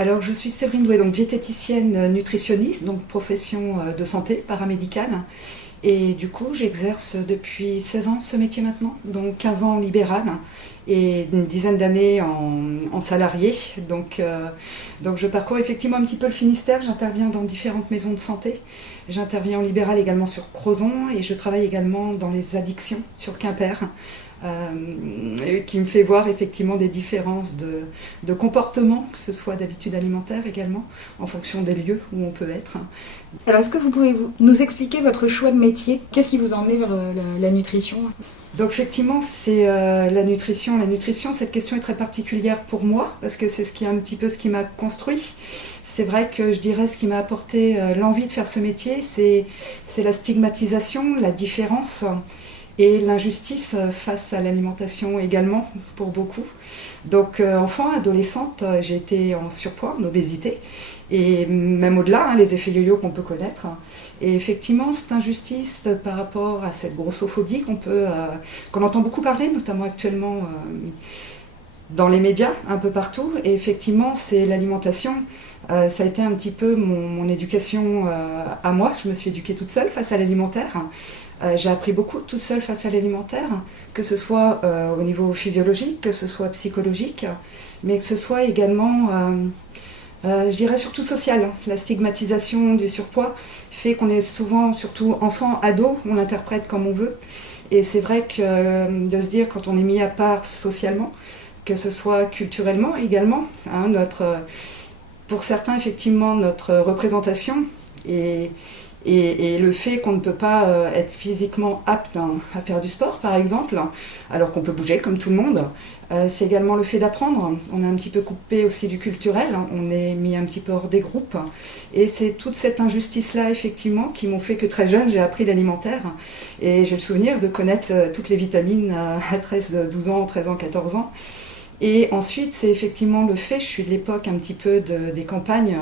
Alors, je suis Séverine Doué, donc diététicienne nutritionniste, donc profession de santé paramédicale. Et du coup, j'exerce depuis 16 ans ce métier maintenant, donc 15 ans en libéral et une dizaine d'années en salarié. Donc je parcours effectivement un petit peu le Finistère, j'interviens dans différentes maisons de santé. J'interviens en libéral également sur Crozon et je travaille également dans les addictions sur Quimper. Qui me fait voir effectivement des différences de comportement, que ce soit d'habitude alimentaire également, en fonction des lieux où on peut être. Alors, est-ce que vous pouvez nous expliquer votre choix de métier? Qu'est-ce qui vous a emmené vers la nutrition? Donc effectivement, c'est la nutrition. La nutrition, cette question est très particulière pour moi, parce que c'est un petit peu ce qui m'a construit. C'est vrai que je dirais ce qui m'a apporté l'envie de faire ce métier, c'est la stigmatisation, la différence et l'injustice face à l'alimentation également, pour beaucoup. Donc enfant, adolescente, j'ai été en surpoids, en obésité, et même au-delà, les effets yo-yo qu'on peut connaître. Et effectivement, cette injustice par rapport à cette grossophobie qu'on entend beaucoup parler, notamment actuellement dans les médias, un peu partout. Et effectivement, c'est l'alimentation. Ça a été un petit peu mon éducation à moi. Je me suis éduquée toute seule face à l'alimentaire. J'ai appris beaucoup toute seule face à l'alimentaire, que ce soit au niveau physiologique, que ce soit psychologique, mais que ce soit également, je dirais surtout social. La stigmatisation du surpoids fait qu'on est souvent, surtout enfant, ado, on l'interprète comme on veut. Et c'est vrai que de se dire, quand on est mis à part socialement, que ce soit culturellement également, pour certains, effectivement, notre représentation et le fait qu'on ne peut pas être physiquement apte à faire du sport, par exemple, alors qu'on peut bouger comme tout le monde, c'est également le fait d'apprendre. On est un petit peu coupé aussi du culturel, on est mis un petit peu hors des groupes. Et c'est toute cette injustice-là, effectivement, qui m'ont fait que très jeune, j'ai appris l'alimentaire. Et j'ai le souvenir de connaître toutes les vitamines à 12 ans, 13 ans, 14 ans. Et ensuite, c'est effectivement le fait, je suis de l'époque un petit peu des campagnes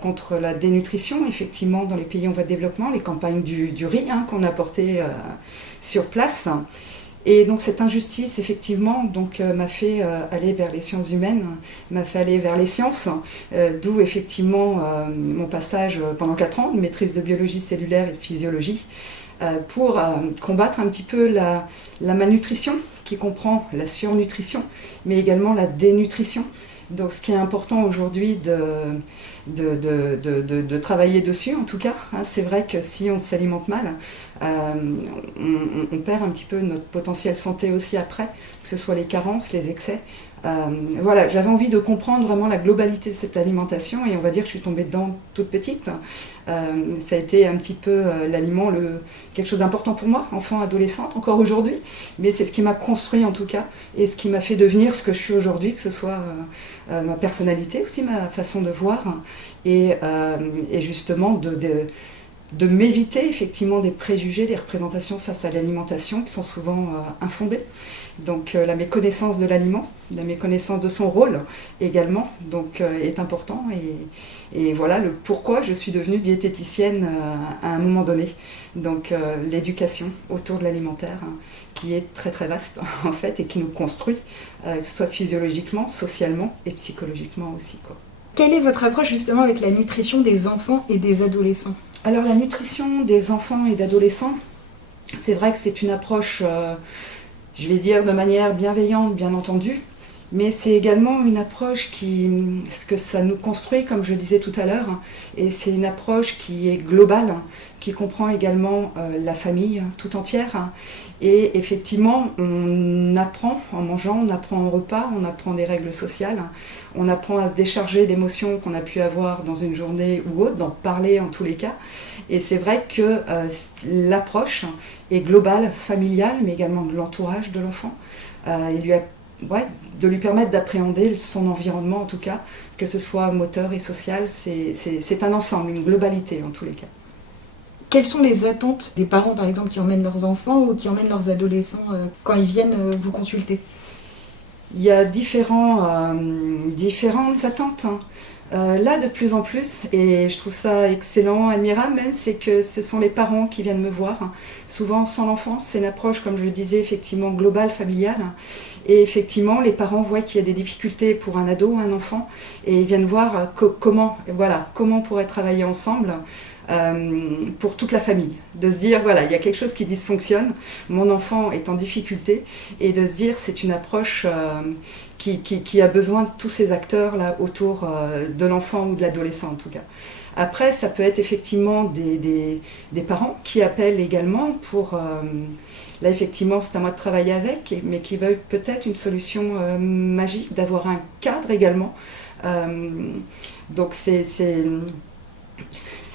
contre la dénutrition, effectivement, dans les pays en voie de développement, les campagnes du riz qu'on a porté sur place. Et donc cette injustice, effectivement, m'a fait aller vers les sciences humaines, m'a fait aller vers les sciences, d'où effectivement mon passage pendant 4 ans de maîtrise de biologie cellulaire et de physiologie, pour combattre un petit peu la malnutrition, qui comprend la surnutrition, mais également la dénutrition. Donc ce qui est important aujourd'hui de travailler dessus, en tout cas, c'est vrai que si on s'alimente mal, on perd un petit peu notre potentiel santé aussi après, que ce soit les carences, les excès. Voilà, j'avais envie de comprendre vraiment la globalité de cette alimentation et on va dire que je suis tombée dedans toute petite. Ça a été un petit peu l'aliment, quelque chose d'important pour moi, enfant, adolescente, encore aujourd'hui, mais c'est ce qui m'a construit en tout cas et ce qui m'a fait devenir ce que je suis aujourd'hui, que ce soit ma personnalité aussi, ma façon de voir et justement de m'éviter effectivement des préjugés, des représentations face à l'alimentation qui sont souvent infondées. Donc la méconnaissance de l'aliment, la méconnaissance de son rôle également est important et voilà le pourquoi je suis devenue diététicienne à un moment donné. Donc l'éducation autour de l'alimentaire qui est très très vaste en fait et qui nous construit, que ce soit physiologiquement, socialement et psychologiquement aussi, quoi. Quelle est votre approche justement avec la nutrition des enfants et des adolescents? Alors la nutrition des enfants et d'adolescents, c'est vrai que c'est une approche, je vais dire de manière bienveillante, bien entendu, mais c'est également une approche ce que ça nous construit, comme je le disais tout à l'heure, et c'est une approche qui est globale, qui comprend également la famille tout entière. Et effectivement, on apprend en mangeant, on apprend en repas, on apprend des règles sociales, on apprend à se décharger d'émotions qu'on a pu avoir dans une journée ou autre, d'en parler en tous les cas. Et c'est vrai que l'approche est globale, familiale, mais également de l'entourage de l'enfant. De lui permettre d'appréhender son environnement en tout cas, que ce soit moteur et social, c'est un ensemble, une globalité en tous les cas. Quelles sont les attentes des parents par exemple qui emmènent leurs enfants ou qui emmènent leurs adolescents quand ils viennent vous consulter? Il y a différentes attentes, hein. Là, de plus en plus, et je trouve ça excellent, admirable même, c'est que ce sont les parents qui viennent me voir, hein. Souvent sans l'enfant, c'est une approche, comme je le disais, effectivement globale, familiale. Et effectivement, les parents voient qu'il y a des difficultés pour un ado, un enfant, et ils viennent voir comment on pourrait travailler ensemble pour toute la famille. De se dire, voilà, il y a quelque chose qui dysfonctionne, mon enfant est en difficulté, et de se dire, c'est une approche qui a besoin de tous ces acteurs là autour de l'enfant ou de l'adolescent en tout cas. Après, ça peut être effectivement des parents qui appellent également pour... là, effectivement, c'est à moi de travailler avec, mais qui veulent peut-être une solution magique, d'avoir un cadre également. Euh, donc, c'est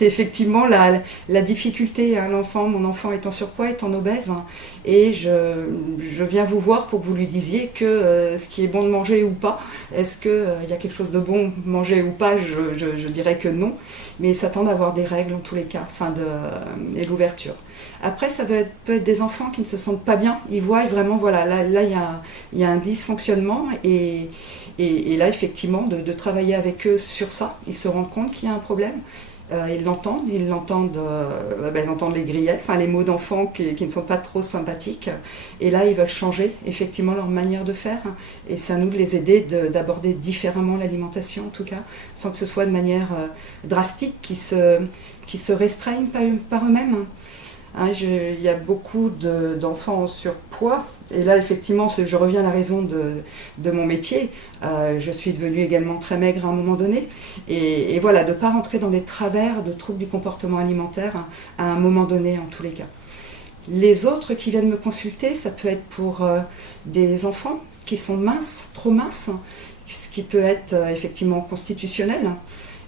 effectivement la difficulté à l'enfant. Mon enfant est en surpoids, est en obèse, hein, et je viens vous voir pour que vous lui disiez que ce qui est bon de manger ou pas, est-ce qu'il y a quelque chose de bon de manger ou pas, je dirais que non, mais il s'attend d'avoir des règles en tous les cas, et l'ouverture. Après, ça peut être des enfants qui ne se sentent pas bien, ils voient vraiment, voilà, là il y a un dysfonctionnement, et là, effectivement, de travailler avec eux sur ça, ils se rendent compte qu'il y a un problème. Ils entendent les griefs, les mots d'enfants qui ne sont pas trop sympathiques. Et là, ils veulent changer effectivement leur manière de faire. Et c'est à nous de les aider d'aborder différemment l'alimentation, en tout cas, sans que ce soit de manière drastique, qui se restreignent par eux-mêmes. Hein, il y a beaucoup d'enfants en surpoids. Et là, effectivement, je reviens à la raison de mon métier. Je suis devenue également très maigre à un moment donné. Et voilà, de ne pas rentrer dans les travers de troubles du comportement alimentaire à un moment donné, en tous les cas. Les autres qui viennent me consulter, ça peut être pour des enfants qui sont minces, trop minces, ce qui peut être effectivement constitutionnel.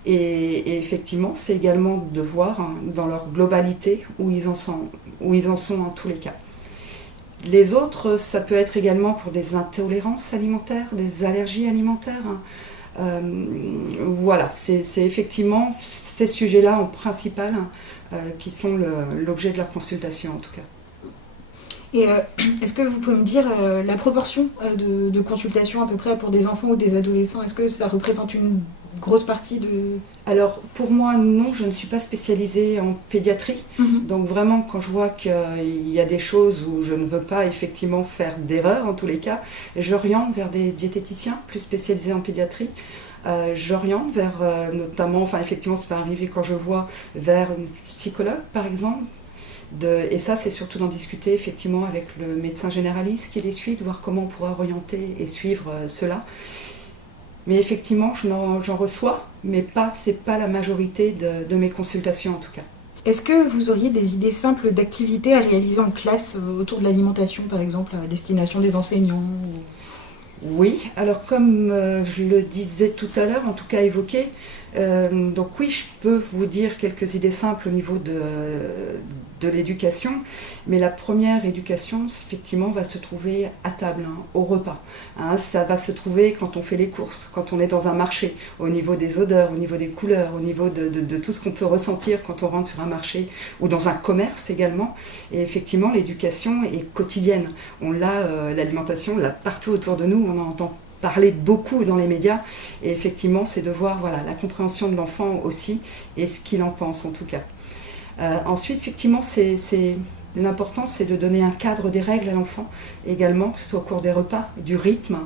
Et effectivement, c'est également de voir dans leur globalité où ils en sont en tous les cas. Les autres, ça peut être également pour des intolérances alimentaires, des allergies alimentaires. Voilà, c'est effectivement ces sujets-là en principal qui sont l'objet de leur consultation en tout cas. Et est-ce que vous pouvez me dire la proportion de consultations à peu près pour des enfants ou des adolescents? Est-ce que ça représente une grosse partie de... Alors pour moi non, je ne suis pas spécialisée en pédiatrie. Donc vraiment quand je vois qu'il y a des choses où je ne veux pas effectivement faire d'erreur en tous les cas, j'oriente vers des diététiciens plus spécialisés en pédiatrie. J'oriente vers notamment, effectivement c'est pas arrivé quand je vois, vers une psychologue par exemple. Et ça, c'est surtout d'en discuter effectivement avec le médecin généraliste qui les suit, de voir comment on pourra orienter et suivre cela. Mais effectivement, j'en reçois, mais c'est pas la majorité de mes consultations en tout cas. Est-ce que vous auriez des idées simples d'activités à réaliser en classe autour de l'alimentation, par exemple, à destination des enseignants Oui, alors comme je le disais tout à l'heure, en tout cas évoqué, donc oui, je peux vous dire quelques idées simples au niveau de l'éducation, mais la première éducation, effectivement, va se trouver à table, au repas. Ça va se trouver quand on fait les courses, quand on est dans un marché, au niveau des odeurs, au niveau des couleurs, au niveau de tout ce qu'on peut ressentir quand on rentre sur un marché ou dans un commerce également. Et effectivement, l'éducation est quotidienne. L'alimentation, on l'a partout autour de nous, on en entend parler beaucoup dans les médias, et effectivement c'est de voir la compréhension de l'enfant aussi et ce qu'il en pense en tout cas. Ensuite effectivement l'important c'est de donner un cadre, des règles à l'enfant également, que ce soit au cours des repas, du rythme,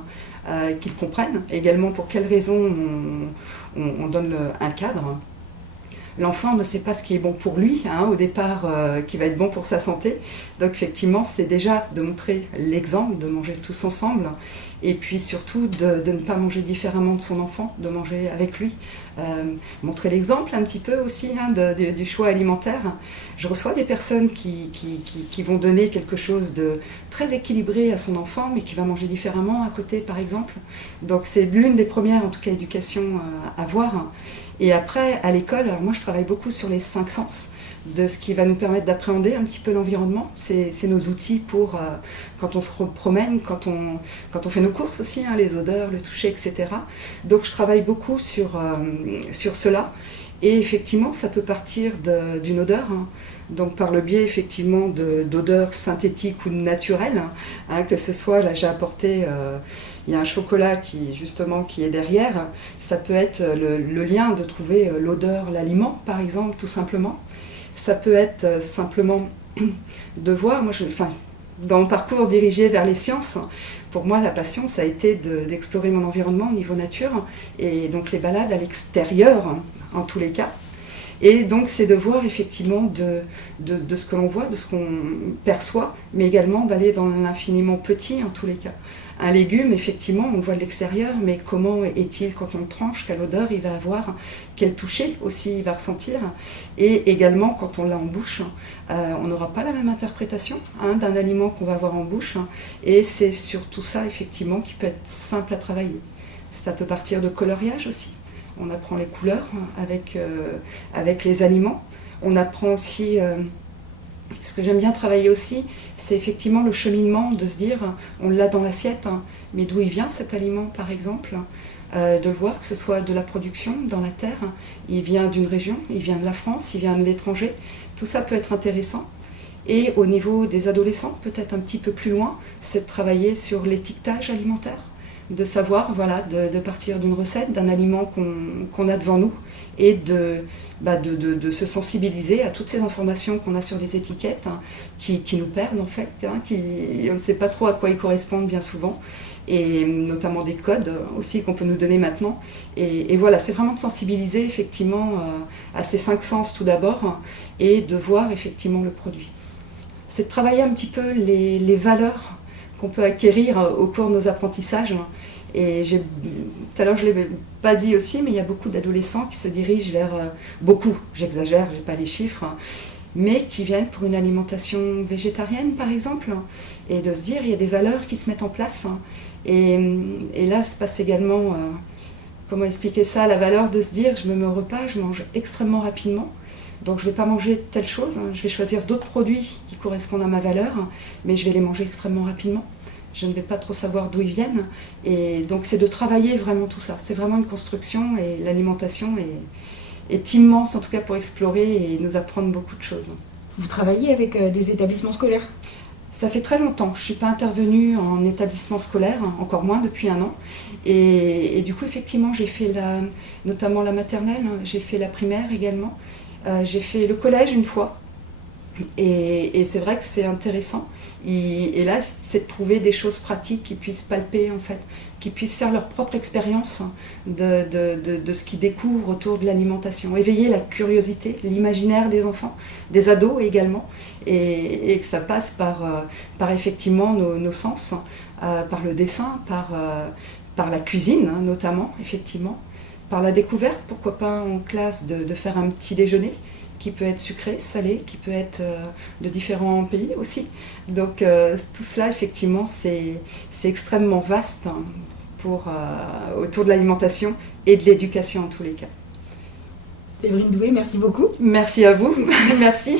qu'il comprenne également pour quelles raisons on donne un cadre. L'enfant ne sait pas ce qui est bon pour lui, au départ, qui va être bon pour sa santé. Donc effectivement, c'est déjà de montrer l'exemple, de manger tous ensemble, et puis surtout de ne pas manger différemment de son enfant, de manger avec lui. Montrer l'exemple un petit peu aussi du choix alimentaire. Je reçois des personnes qui vont donner quelque chose de très équilibré à son enfant, mais qui va manger différemment à côté, par exemple. Donc c'est l'une des premières, en tout cas, éducations à voir. Et après, à l'école, alors moi je travaille beaucoup sur les 5 sens, de ce qui va nous permettre d'appréhender un petit peu l'environnement. C'est nos outils pour, quand on se promène, quand on fait nos courses aussi, les odeurs, le toucher, etc. Donc je travaille beaucoup sur cela. Et effectivement, ça peut partir d'une odeur, donc par le biais effectivement d'odeurs synthétiques ou naturelles, que ce soit, là j'ai apporté il y a un chocolat qui est derrière. Ça peut être le lien de trouver l'odeur, l'aliment par exemple, tout simplement. Ça peut être simplement de voir, dans mon parcours dirigé vers les sciences, pour moi la passion ça a été d'explorer mon environnement au niveau nature, et donc les balades à l'extérieur en tous les cas. Et donc c'est de voir effectivement de ce que l'on voit, de ce qu'on perçoit, mais également d'aller dans l'infiniment petit en tous les cas. Un légume, effectivement, on le voit de l'extérieur, mais comment est-il quand on le tranche, quelle odeur il va avoir, quel toucher aussi il va ressentir. Et également, quand on l'a en bouche, on n'aura pas la même interprétation d'un aliment qu'on va avoir en bouche. Et c'est surtout ça, effectivement, qui peut être simple à travailler. Ça peut partir de coloriage aussi. On apprend les couleurs avec les aliments. On apprend aussi... ce que j'aime bien travailler aussi, c'est effectivement le cheminement de se dire, on l'a dans l'assiette, mais d'où il vient cet aliment par exemple, de voir que ce soit de la production dans la terre, il vient d'une région, il vient de la France, il vient de l'étranger, tout ça peut être intéressant. Et au niveau des adolescents, peut-être un petit peu plus loin, c'est de travailler sur l'étiquetage alimentaire, de savoir, voilà, de partir d'une recette, d'un aliment qu'on a devant nous, et de se sensibiliser à toutes ces informations qu'on a sur les étiquettes, qui nous perdent en fait, on ne sait pas trop à quoi ils correspondent bien souvent, et notamment des codes aussi qu'on peut nous donner maintenant. Et voilà, c'est vraiment de sensibiliser effectivement à ces 5 sens tout d'abord, et de voir effectivement le produit. C'est de travailler un petit peu les valeurs qu'on peut acquérir au cours de nos apprentissages. Et tout à l'heure je ne l'ai pas dit aussi, mais il y a beaucoup d'adolescents qui se dirigent vers, beaucoup, j'exagère, je n'ai pas les chiffres, mais qui viennent pour une alimentation végétarienne par exemple, et de se dire il y a des valeurs qui se mettent en place. Et là se passe également, comment expliquer ça, la valeur de se dire je me mets au repas, je mange extrêmement rapidement, donc je ne vais pas manger telle chose, je vais choisir d'autres produits qui correspondent à ma valeur, mais je vais les manger extrêmement rapidement. Je ne vais pas trop savoir d'où ils viennent. Et donc c'est de travailler vraiment tout ça. C'est vraiment une construction, et l'alimentation est immense, en tout cas pour explorer et nous apprendre beaucoup de choses. Vous travaillez avec des établissements scolaires ? Ça fait très longtemps. Je ne suis pas intervenue en établissement scolaire, encore moins depuis 1 an. Et du coup, effectivement, j'ai fait notamment la maternelle, j'ai fait la primaire également. J'ai fait le collège une fois. Et c'est vrai que c'est intéressant. Et là, c'est de trouver des choses pratiques qui puissent palper, en fait, qui puissent faire leur propre expérience de ce qu'ils découvrent autour de l'alimentation. Éveiller la curiosité, l'imaginaire des enfants, des ados également, et que ça passe par effectivement nos sens, par le dessin, par la cuisine notamment, effectivement, par la découverte, pourquoi pas en classe de faire un petit déjeuner, qui peut être sucré, salé, qui peut être de différents pays aussi. Donc tout cela, effectivement, c'est extrêmement vaste autour de l'alimentation et de l'éducation en tous les cas. Séverine Doué, merci beaucoup. Merci à vous. Merci.